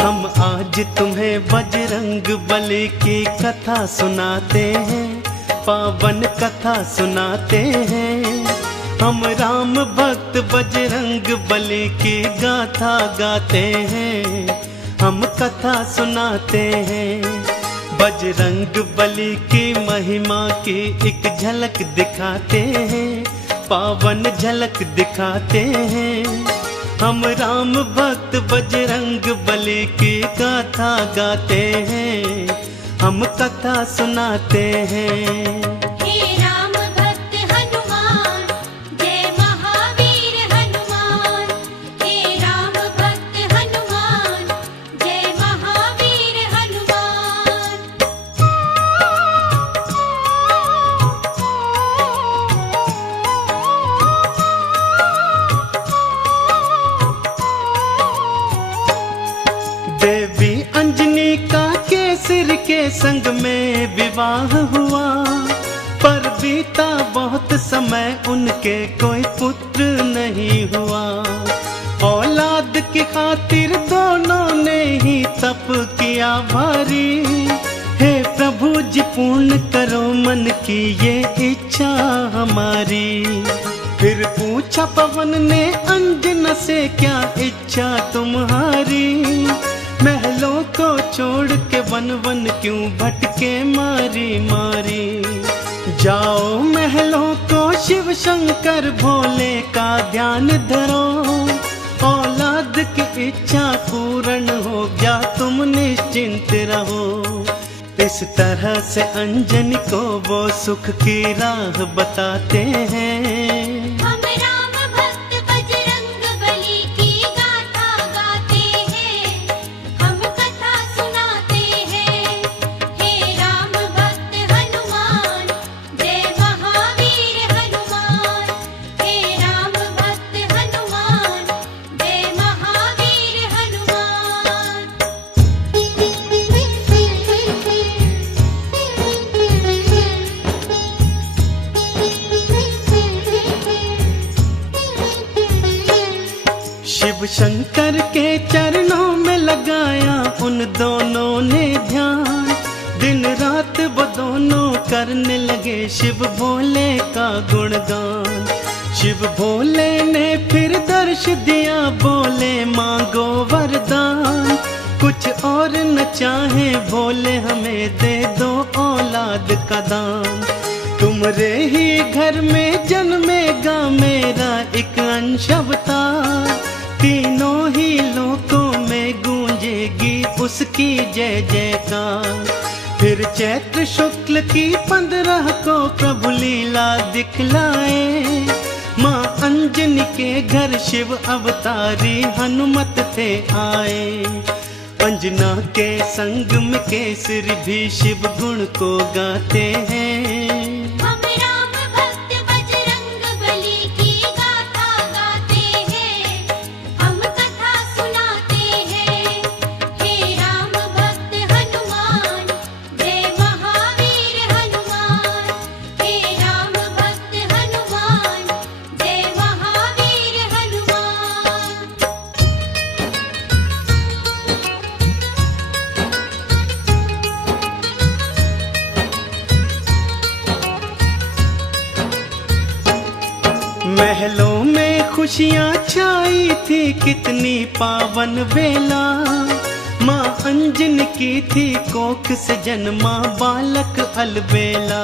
हम आज तुम्हें बजरंग बली की कथा सुनाते हैं, पावन कथा सुनाते हैं। हम राम भक्त बजरंग बली की गाथा गाते हैं, हम कथा सुनाते हैं। बजरंग बली की महिमा की एक झलक दिखाते हैं, पावन झलक दिखाते हैं। हम राम भक्त बजरंग बली की गाथा गाते हैं, हम कथा सुनाते हैं। हे राम भक्त हनुमान, जय महावीर हनुमान। हे राम भक्त हनुमान, जय महावीर हनुमान। देवी अंजनी का केसर के संग में विवाह हुआ, पर बीता बहुत समय उनके कोई पुत्र नहीं हुआ। औलाद की खातिर दोनों ने ही तप किया भारी। हे प्रभु जी पूर्ण करो मन की ये इच्छा हमारी। फिर पूछा पवन ने अंजना से, क्या इच्छा तुम्हारी? महलों को छोड़ के वन वन क्यों भटके मारी मारी। जाओ महलों को शिव शंकर भोले का ध्यान धरो, औलाद की इच्छा पूर्ण हो गया तुम निश्चिंत रहो। इस तरह से अंजनी को वो सुख की राह बताते हैं। हम राम भक्त बजरंग बली की गाथा गाते हैं, हम कथा सुनाते हैं। हे राम भक्त हनुमान, जय महावीर हनुमान। हे राम भक्त हनुमान, जय महावीर हनुमान। शिव शंकर के चरणों में लगाया उन दोनों ने ध्यान। दिन रात वो दोनों करने लगे शिव भोले का गुणगान। शिव भोले ने फिर दर्श दिया, बोले मांगो वरदान। कुछ और न चाहे भोले हमें दे दो औलाद का दान। तुम्हारे ही घर में जन्मेगा मेरा एक अंश अवतार। तीनों ही लोकों में गूंजेगी उसकी जय जयकार। फिर चैत्र शुक्ल की 15 को प्रभु लीला दिखलाए। माँ अंजनी के घर शिव अवतारी हनुमत थे आए। अंजना के संग में केसरी भी शिव गुण को गाते हैं। हम राम भक्त बजरंग बली की गाथा गाते हैं, हम कथा सुनाते हैं। हे राम भक्त हनुमान, जय महावीर हनुमान। हे राम भक्त हनुमान, जय महावीर हनुमान। महलों में खुशियाँ छाई थी कितनी पावन बेला। माँ अंजनी की थी कोख से जन्मा बालक अलबेला।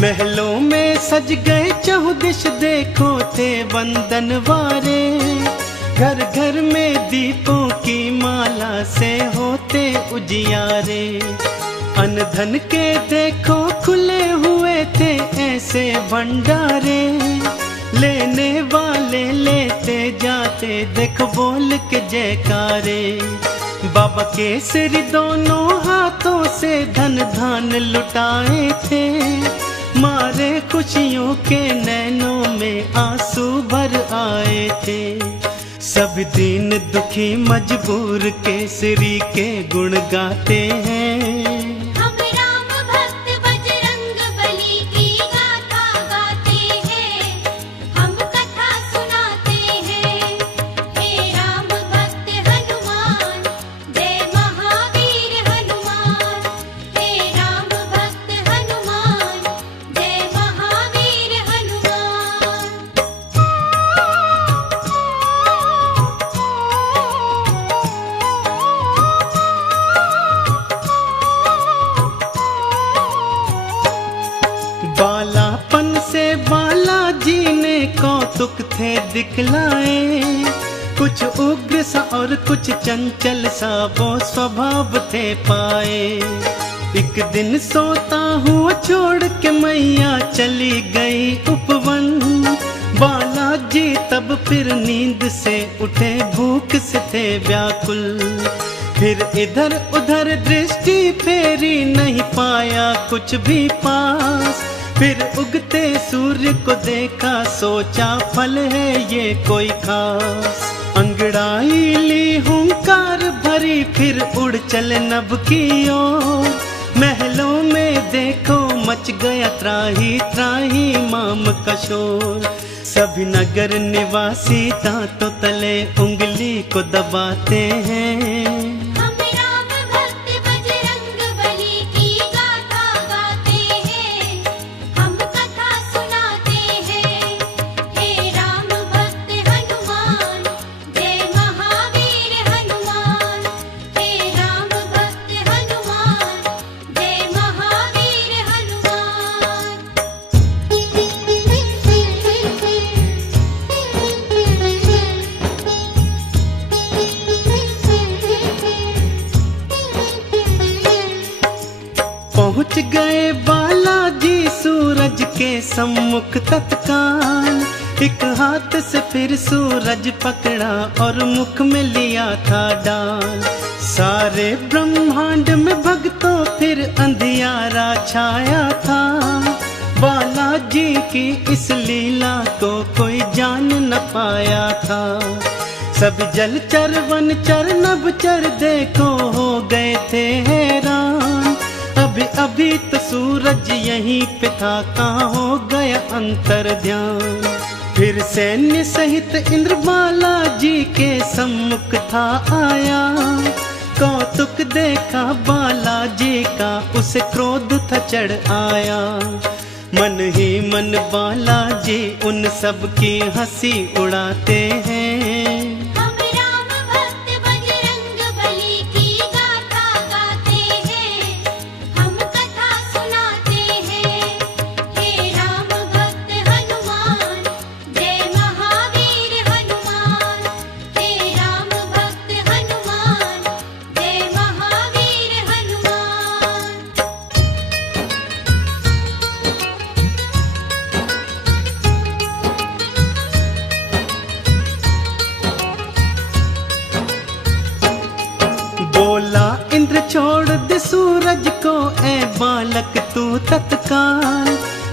महलों में सज गए चहुदिश देखो थे वंदन वारे। घर घर में दीपों की माला से होते उजियारे। अन्न धन के देखो खुले हुए थे ऐसे भंडारे। लेने वाले लेते जाते देखो बोल के जयकारे। बाबा केसरी दोनों हाथों से धन धान लुटाए थे। मारे खुशियों के नैनों में आंसू भर आए थे। सब दीन दुखी मजबूर केसरी के गुण गाते हैं। हम राम भक्त बजरंग बली की गाथा गाते हैं, हम कथा सुनाते हैं। हे राम भक्त हनुमान, और कुछ चंचल सा वो स्वभाव थे पाए। एक दिन सोता हुआ छोड़ के मैया चली गई उपवन। बालाजी तब फिर नींद से उठे, भूख से थे व्याकुल। फिर इधर उधर दृष्टि फेरी, नहीं पाया कुछ भी पास। फिर उगते सूर्य को देखा, सोचा फल है ये कोई खास। अंगड़ाई ली हुंकार भरी, फिर उड़ चले नभ की ओर। महलों में देखो मच गया त्राही त्राही माम का शोर। सभी नगर निवासी दांतों तले उंगली को दबाते हैं। हम राम भक्त बजरंग बली की गाथा गाते हैं, हम कथा सुनाते हैं। हे राम भक्त हनुमान, जय महावीर हनुमान। हे राम भक्त हनुमान, जय महावीर हनुमान। पहुँच गए बालाजी सूरज के सम्मुख तत्काल। एक हाथ से फिर सूरज पकड़ा और मुख में लिया था डाल। सारे ब्रह्मांड में भक्तों फिर अंधियारा छाया था। बालाजी की इस लीला को कोई जान न पाया था। सब जलचर वनचर नभचर देखो हो गए थे हैरान। अभी अभी तो सूरज यहीं पे था, कहाँ हो गया अंतर ध्यान। फिर सैन्य सहित इंद्र बालाजी के सम्मुख था आया। कौतुक देखा बालाजी का, उसे क्रोध था चढ़ आया। मन ही मन बालाजी उन सब की हंसी उड़ाते हैं। हम राम भक्त बजरंग बली की गाथा गाते हैं, हम कथा सुनाते हैं। हे राम भक्त हनुमान, जय महावीर हनुमान। हे राम भक्त हनुमान, जय महावीर हनुमान। बोला इंद्र छोड़ दे सूरज को, ए बालक तू तत्काल।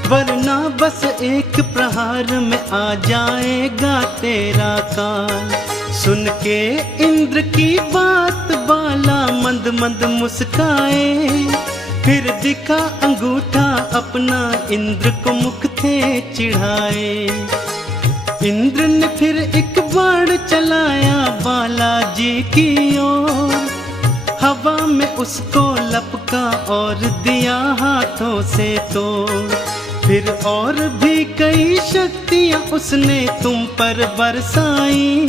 वरना बस एक प्रहार में आ जाएगा तेरा काल। सुन के इंद्र की बात बाला मंद मंद मुस्काए। फिर दिखा अंगूठा अपना, इंद्र को मुख थे चिढ़ाए। इंद्र ने फिर एक बाण चलाया बालाजी की ओर। हवा में उसको लपका और दिया हाथों से तोड़। फिर और भी कई शक्तियां उसने तुम पर बरसाई।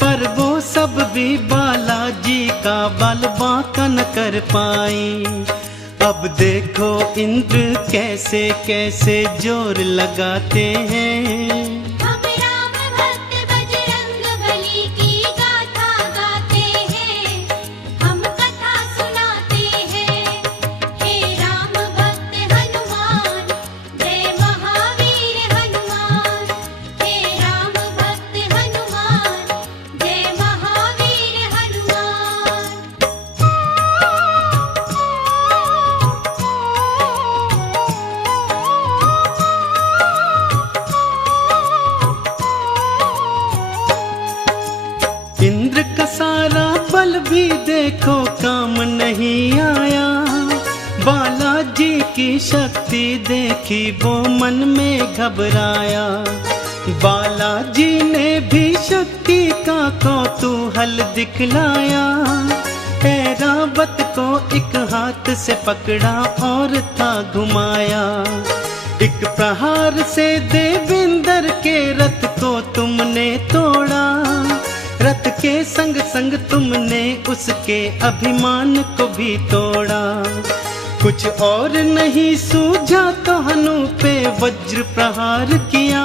पर वो सब भी बालाजी का बल बांका न कर पाई। अब देखो इंद्र कैसे कैसे जोर लगाते हैं। हम राम भक्त बजरंग बली की गाथा गाते हैं, हम कथा सुनाते हैं। हे राम भक्त हनुमान, जय महावीर हनुमान। हे राम भक्त हनुमान, जय महावीर हनुमान। इंद्र का सारा बल भी देखो काम नहीं आया। बालाजी की शक्ति देखी वो मन में घबराया। बालाजी ने भी शक्ति का कौतूहल दिखलाया। ऐरावत को एक हाथ से पकड़ा और था घुमाया। एक प्रहार से देवेंद्र के रथ को तुमने तोड़ा। रथ के संग संग तुमने उसके अभिमान को भी तोड़ा। कुछ और नहीं सूझा तो हनु पे वज्र प्रहार किया।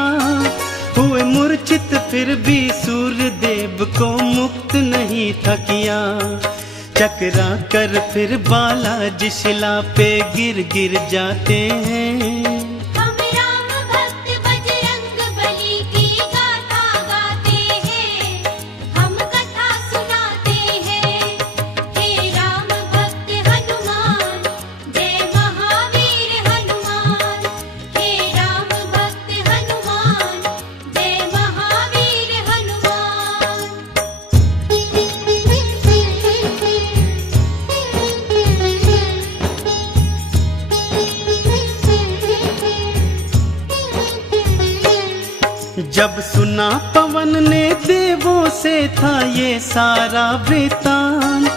हुए मूर्छित फिर भी सूर्य देव को मुक्त नहीं था किया। चकरा कर फिर बालाजी शिला पे गिर गिर जाते हैं। हम राम भक्त बजरंग बली की गाथा गाते हैं, हम कथा सुनाते हैं। हे राम भक्त हनुमान, जय महावीर हनुमान। हे राम भक्त हनुमान, जय महावीर हनुमान। जब सुना पवन ने देवों से था ये सारा वृतांत,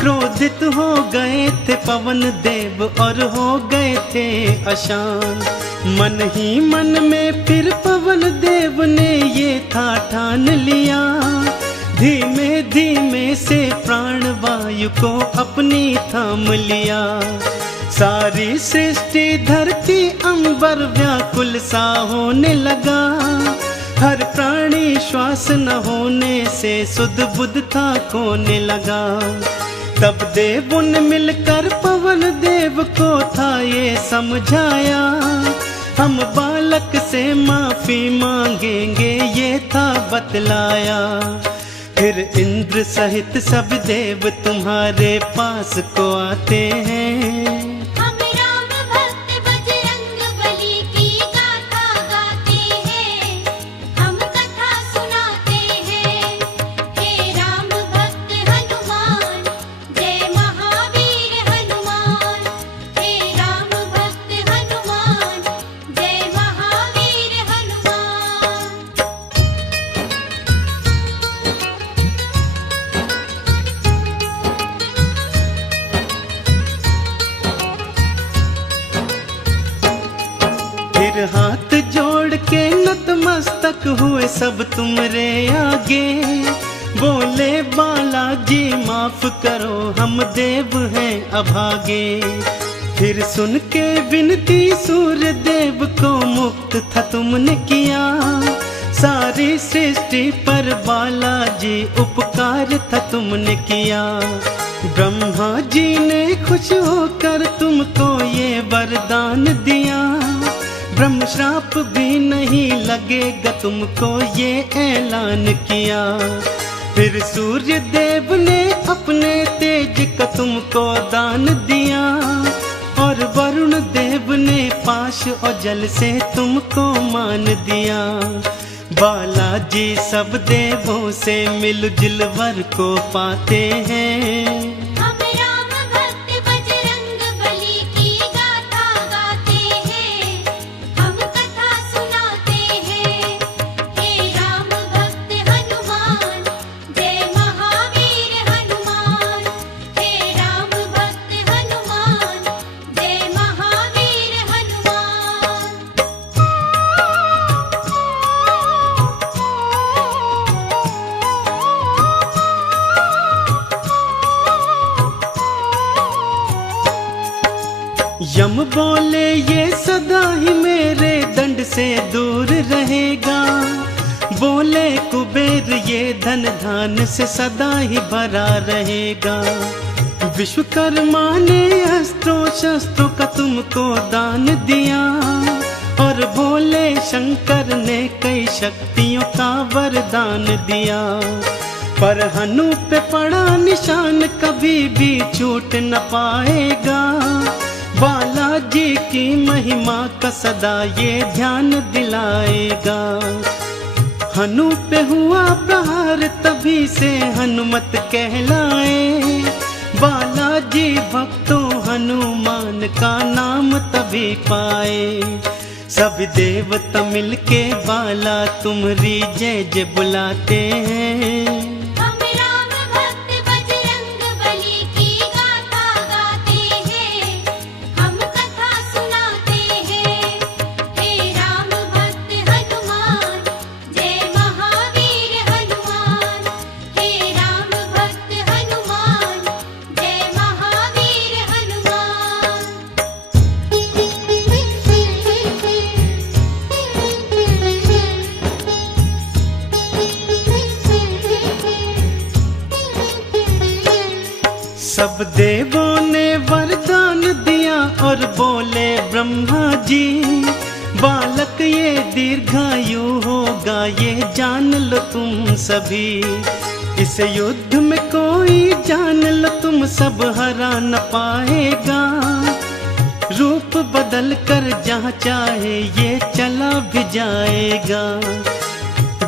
क्रोधित हो गए थे पवन देव और हो गए थे अशांत। मन ही मन में फिर पवन देव ने ये था ठान लिया, धीमे धीमे से प्राण वायु को अपनी थाम लिया। सारी सृष्टि धरती अंबर व्याकुल सा होने लगा, हर प्राणी श्वास न होने से सुध बुध था खोने लगा। तब देवों ने मिलकर पवन देव को था ये समझाया, हम बालक से माफी मांगेंगे ये था बतलाया। फिर इंद्र सहित सब देव तुम्हारे पास को आते हैं। हम राम भक्त बजरंग बली की गाथा गाते हैं, हम कथा सुनाते हैं। हे राम भक्त हनुमान, जय महावीर हनुमान। हे राम भक्त हनुमान, जय महावीर हनुमान। फिर हाथ जोड़ के नतमस्तक हुए सब तुमरे आगे, बोले बालाजी माफ करो हम देव हैं अभागे। फिर सुन के विनती सूर्य देव को मुक्त था तुमने किया, सारी सृष्टि पर बालाजी उपकार था तुमने किया। ब्रह्मा जी ने खुश होकर तुमको ये वरदान दिया, ब्रह्म श्राप भी नहीं लगेगा तुमको ये ऐलान किया। फिर सूर्य देव ने अपने तेज का तुमको दान दिया, और वरुण देव ने पाश और जल से तुमको मान दिया। बालाजी सब देवों से मिलजुल वर को पाते हैं। हम राम भक्त बजरंग बली की गाथा गाते हैं, हम कथा सुनाते हैं। हे राम भक्त हनुमान, जय महावीर हनुमान। हे राम भक्त हनुमान, जय महावीर हनुमान। यम बोले ये सदा ही मेरे दंड से दूर रहेगा, बोले कुबेर ये धन धान से सदा ही भरा रहेगा। विश्वकर्मा ने अस्त्रों शस्त्रों का तुमको दान दिया, और भोले शंकर ने कई शक्तियों का वरदान दिया। पर हनु पे पड़ा निशान कभी भी छूट न पाएगा, बालाजी की महिमा का सदा ये ध्यान दिलाएगा। हनु पे हुआ प्रहार तभी से हनुमत कहलाए, बालाजी भक्तों हनुमान का नाम तभी पाए। सब देवता मिलके बाला तुम्हारी जय जय बुलाते हैं। हम राम भक्त बजरंग बली की गाथा गाते हैं, हम कथा सुनाते हैं। हे राम भक्त हनुमान, जय महावीर हनुमान। हे राम भक्त हनुमान, जय महावीर हनुमान। सब देवों ने वरदान दिया और बोले ब्रह्मा जी, बालक ये दीर्घायु होगा, ये जान लो तुम सभी। इस युद्ध में कोई जान लो तुम सब हरा न पाएगा, रूप बदल कर जहाँ चाहे ये चला भी जाएगा।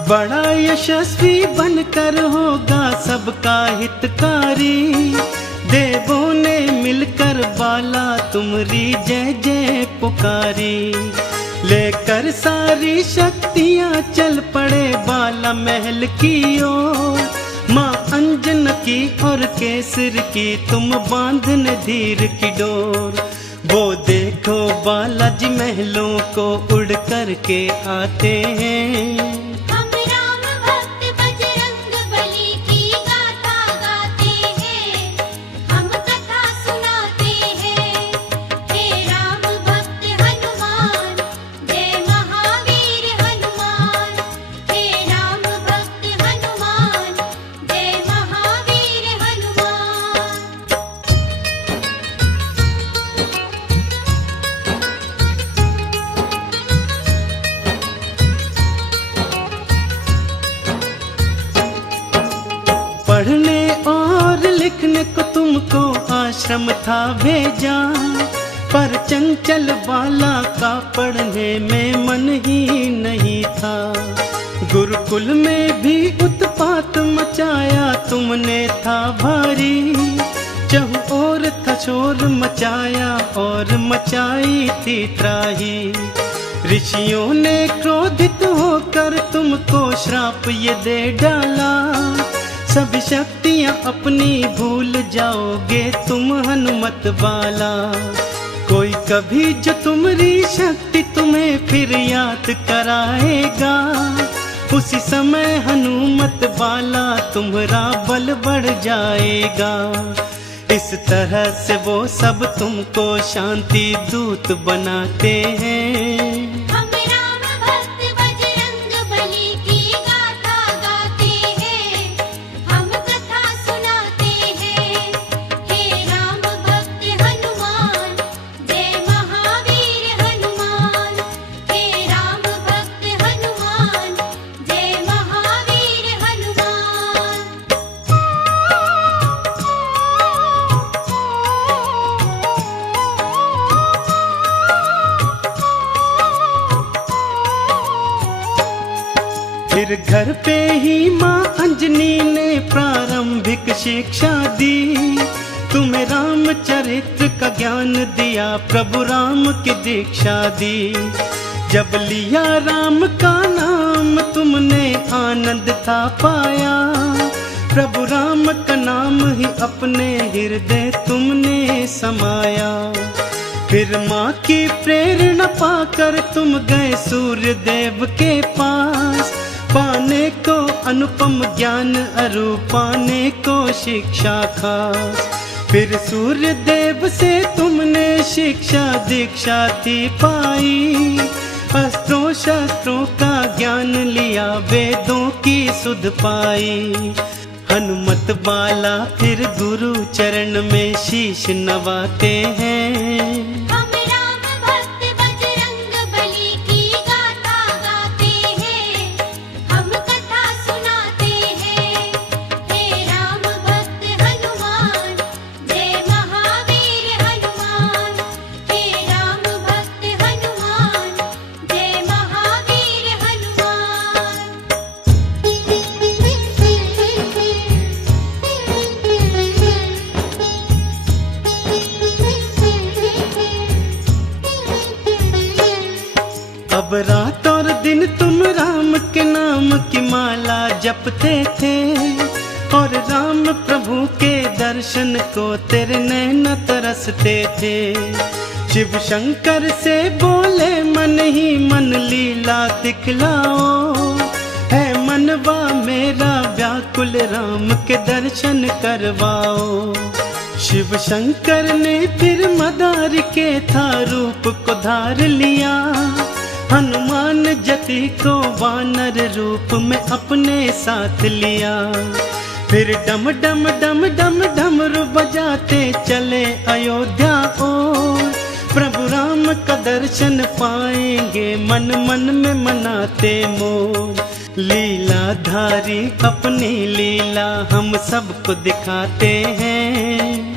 बड़ा यशस्वी बनकर होगा सबका हितकारी, देवों ने मिलकर बाला तुमरी जय जय पुकारी। लेकर सारी शक्तियाँ चल पड़े बाला महल की ओर, माँ अंजन की और केसर की तुम बांधने धीर की डोर। वो देखो बालाजी महलों को उड़ कर के आते हैं, हम राम भक्त बजरंग बली की गाथा गाते हैं, हम कथा सुनाते हैं। हे राम भक्त हनुमान, जय महावीर हनुमान। हे राम भक्त हनुमान, जय महावीर हनुमान। पढ़ने और लिखने को तुमको आश्रम था भेजा, पर चंचल बाला का पढ़ने में मन ही नहीं था। गुरुकुल में भी उत्पात मचाया तुमने था भारी, चहु ओर था शोर मचाया और मचाई थी त्राही। ऋषियों ने क्रोधित होकर तुमको श्राप ये दे डाला, सभी शक्तियाँ अपनी भूल जाओगे तुम हनुमत बाला। कोई कभी जो तुम्हारी शक्ति तुम्हें फिर याद कराएगा, उसी समय हनुमत बाला तुम्हारा बल बढ़ जाएगा। इस तरह से वो सब तुमको शांति दूत बनाते हैं। हम राम भक्त बजरंग बली की गाथा गाते हैं, हम कथा सुनाते हैं। हे राम भक्त हनुमान, जय महावीर हनुमान। हे राम भक्त हनुमान, जय महावीर हनुमान। फिर घर पे ही माँ अंजनी ने प्रारंभिक शिक्षा दी, तुम्हें रामचरित्र का ज्ञान दिया, प्रभु राम की दीक्षा दी। जब लिया राम का नाम तुमने आनंद था पाया, प्रभु राम का नाम ही अपने हृदय तुमने समाया। फिर माँ की प्रेरणा पाकर तुम गए सूर्य देव के पास, पाने को अनुपम ज्ञान अरु पाने को शिक्षा खास। फिर सूर्य देव से तुमने शिक्षा दीक्षा थी पाई, अस्त्रों शस्त्रों का ज्ञान लिया, वेदों की सुध पाई। हनुमत बाला फिर गुरु चरण में शीश नवाते हैं। हम राम भक्त बजरंग बली की गाथा गाते हैं, हम कथा सुनाते हैं। हे राम भक्त हनुमान, जय महावीर हनुमान। हे राम भक्त हनुमान, जय महावीर हनुमान। अब रात और दिन तुम राम के नाम की माला जपते थे, और राम प्रभु के दर्शन को तेरे नैन तरसते थे। शिव शंकर से बोले मन ही मन लीला दिखलाओ, है मनवा मेरा व्याकुल राम के दर्शन करवाओ। शिव शंकर ने फिर मदार के था रूप को धार लिया, हनुमान जति को वानर रूप में अपने साथ लिया। फिर डम डम डम डम डमरू बजाते चले अयोध्या ओर। प्रभु राम का दर्शन पाएंगे मन मन में मनाते मोर। लीलाधारी अपनी लीला हम सबको दिखाते हैं।